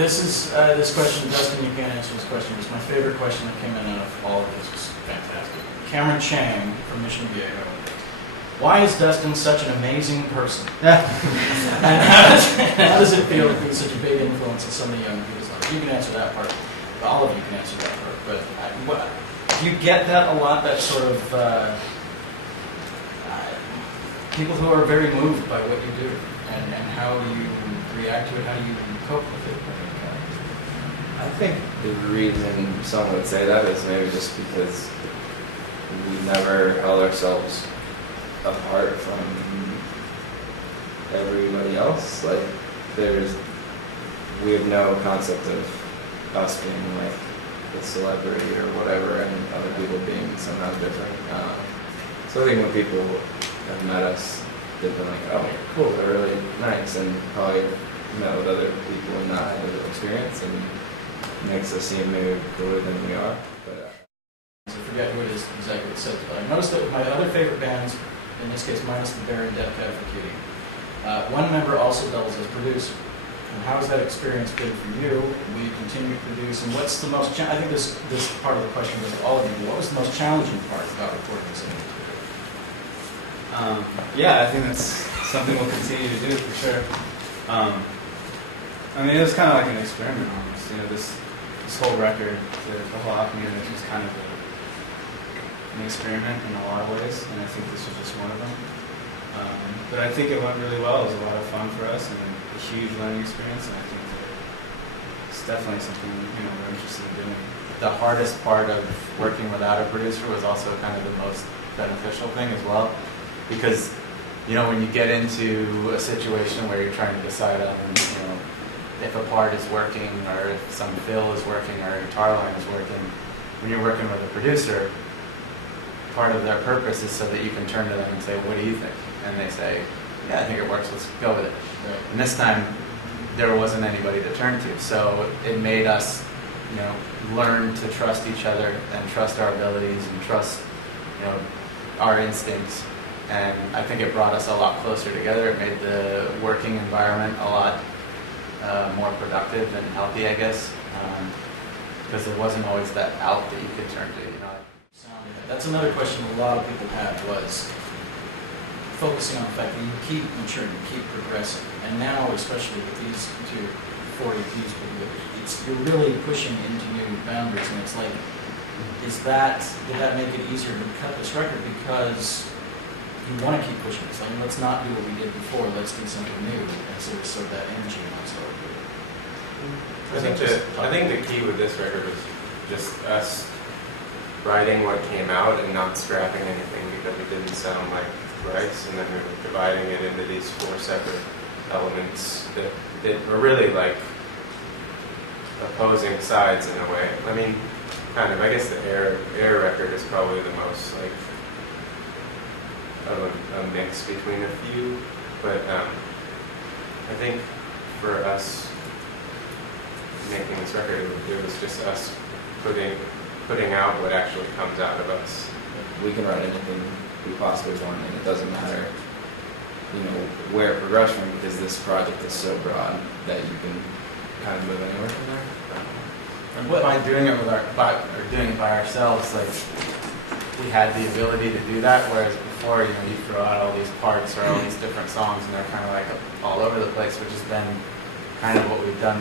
This is this question, Dustin, you can't answer this question. It's my favorite question that came in out of all of this. It was fantastic. Cameron Chang from Mission Viejo. Why is Dustin such an amazing person? And how does it feel to be such a big influence on so many young people's lives? You can answer that part. All of you can answer that part. But do you get that a lot, that sort of people who are very moved by what you do and how you react to it, how you cope with it? I think the reason someone would say that is maybe just because we never held ourselves apart from everybody else. Like, we have no concept of us being like the celebrity or whatever, and other people being somehow different. So I think when people have met us, they've been like, oh, cool, they're really nice, and probably met with other people and not had the experience, and makes us seem maybe cooler than we are. But I forget who it is exactly it says, but I noticed that my other favorite bands, in this case minus the Bear and Death Cab for Cutie, one member also doubles as producer. And how has that experience been for you? Will you continue to produce? And what's the most, I think this part of the question was to all of you, what was the most challenging part about recording this interview? Yeah, I think that's something we'll continue to do for sure. I mean, it was kind of like an experiment almost. You know, this whole record, the whole album unit was kind of an experiment in a lot of ways, and I think this was just one of them. But I think it went really well. It was a lot of fun for us and a huge learning experience, and I think that it's definitely something we're interested in doing. The hardest part of working without a producer was also kind of the most beneficial thing as well, because when you get into a situation where you're trying to decide on if a part is working or if some fill is working or a guitar line is working, when you're working with a producer, part of their purpose is so that you can turn to them and say, what do you think? And they say, yeah, I think it works, let's go with it. Right. And this time, there wasn't anybody to turn to, so it made us learn to trust each other and trust our abilities and trust our instincts. And I think it brought us a lot closer together. It made the working environment a lot more productive and healthy, I guess, because there wasn't always that out that you could turn to. That's another question a lot of people had, was focusing on the fact that you keep maturing, you keep progressing. And now, especially with these 40 keys, you're really pushing into new boundaries. And it's like, did that make it easier to cut this record because you want to keep pushing? It's like, let's not do what we did before, let's do something new. And so there's sort of that energy amongst all of you. I think the key with this record was just us writing what came out and not scrapping anything because it didn't sound like Thrice, and then we were dividing it into these 4 separate elements that were really like opposing sides in a way. I mean, kind of. I guess the Air record is probably the most like of a mix between a few, but I think for us making this record, it was just us putting out what actually comes out of us. we can write anything we possibly want, and it doesn't matter, where it progresses from, because this project is so broad that you can kind of move anywhere from there. And by doing it doing it by ourselves, like we had the ability to do that, whereas before, you throw out all these parts or all these different songs, and they're kind of like all over the place, which has been kind of what we've done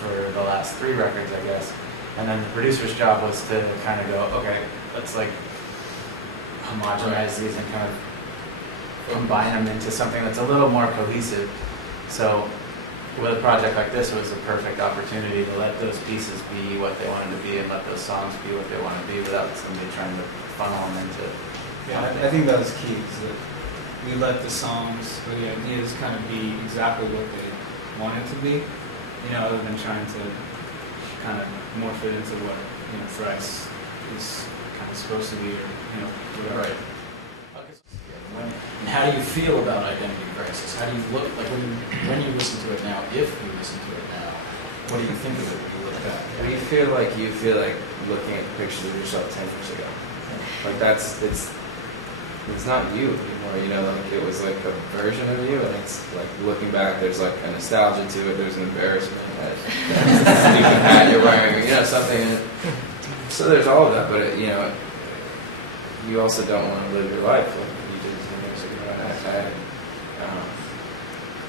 for the last 3 records, I guess. And then the producer's job was to kind of go, okay, let's like homogenize these and kind of combine them into something that's a little more cohesive. So with a project like this, it was a perfect opportunity to let those pieces be what they wanted to be and let those songs be what they want to be without somebody trying to funnel them into. Yeah, I think that was key, is that we let the songs or the ideas kind of be exactly what they wanted to be, other than trying to kind of morph it into what Thrice is kind of supposed to be, or whatever. Right. And how do you feel about identity crisis? How do you look, like when you listen to it now, if you listen to it now, what do you think of it when you look back? Do you feel like looking at pictures of yourself 10 years ago? Like it's not you anymore, like it was like a version of you, and it's like looking back, there's like a nostalgia to it, there's an embarrassment. So there's all of that, but you know, you also don't want to live your life like you did 10 years ago. And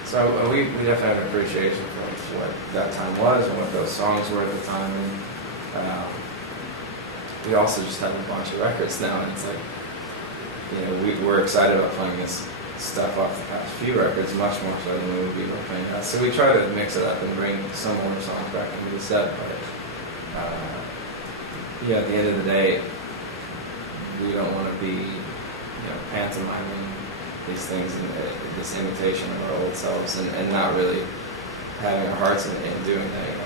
so we definitely have an appreciation for what that time was and what those songs were at the time. And we also just have a bunch of records now, and it's like, you know, we're excited about playing this stuff off the past few records much more so than we would be playing that. So we try to mix it up and bring some more songs back into the set, but yeah, at the end of the day, we don't want to be, you know, pantomiming these things and this imitation of our old selves and not really having our hearts in doing that. You know?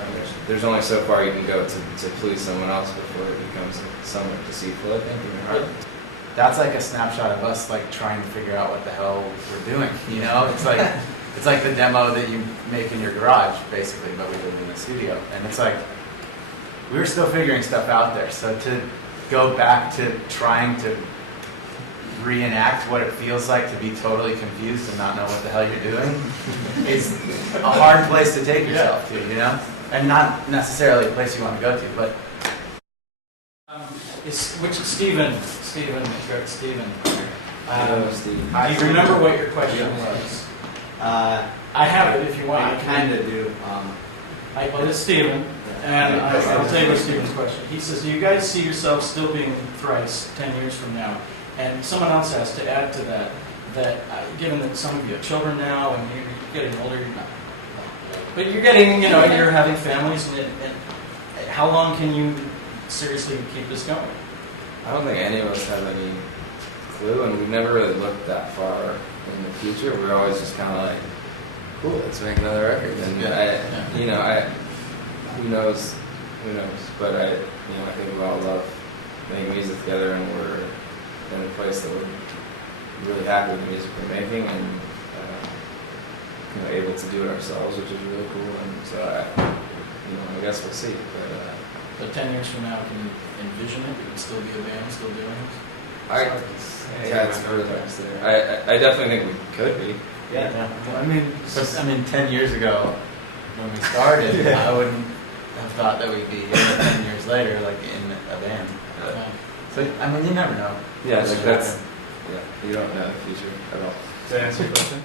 There's only so far you can go to please someone else before it becomes somewhat deceitful, I think, in your heart. That's like a snapshot of us like trying to figure out what the hell we're doing. You know, it's like the demo that you make in your garage, basically, but we live in the studio, and it's like we were still figuring stuff out there. So to go back to trying to reenact what it feels like to be totally confused and not know what the hell you're doing is a hard place to take yourself to, you know, and not necessarily a place you want to go to, but. Steven. Steve. Do you remember what your question was? I have it if you want. I kind of do. Well, it's Steven, and I'll tell you what Steven's question. He says, do you guys see yourselves still being Thrice 10 years from now? And someone else has to add to that, given that some of you have children now and you're getting older, you're not. But you're getting, you know, you're having families, and how long can you seriously keep this going? I don't think any of us have any clue, and we've never really looked that far in the future. We're always just kind of like, cool, let's make another record. And who knows? But I think we all love making music together, and we're in a place that we're really happy with the music we're making, and able to do it ourselves, which is really cool. And so I guess we'll see. But 10 years from now, can you envision it? You can still be a band, still doing it? It's really hard to say. I definitely think we could be. Yeah. I mean, 10 years ago, when we started, I wouldn't have thought that we'd be 10 years later, like in a band. So, I mean, you never know. Yeah, you don't know the future at all. Did I answer your question?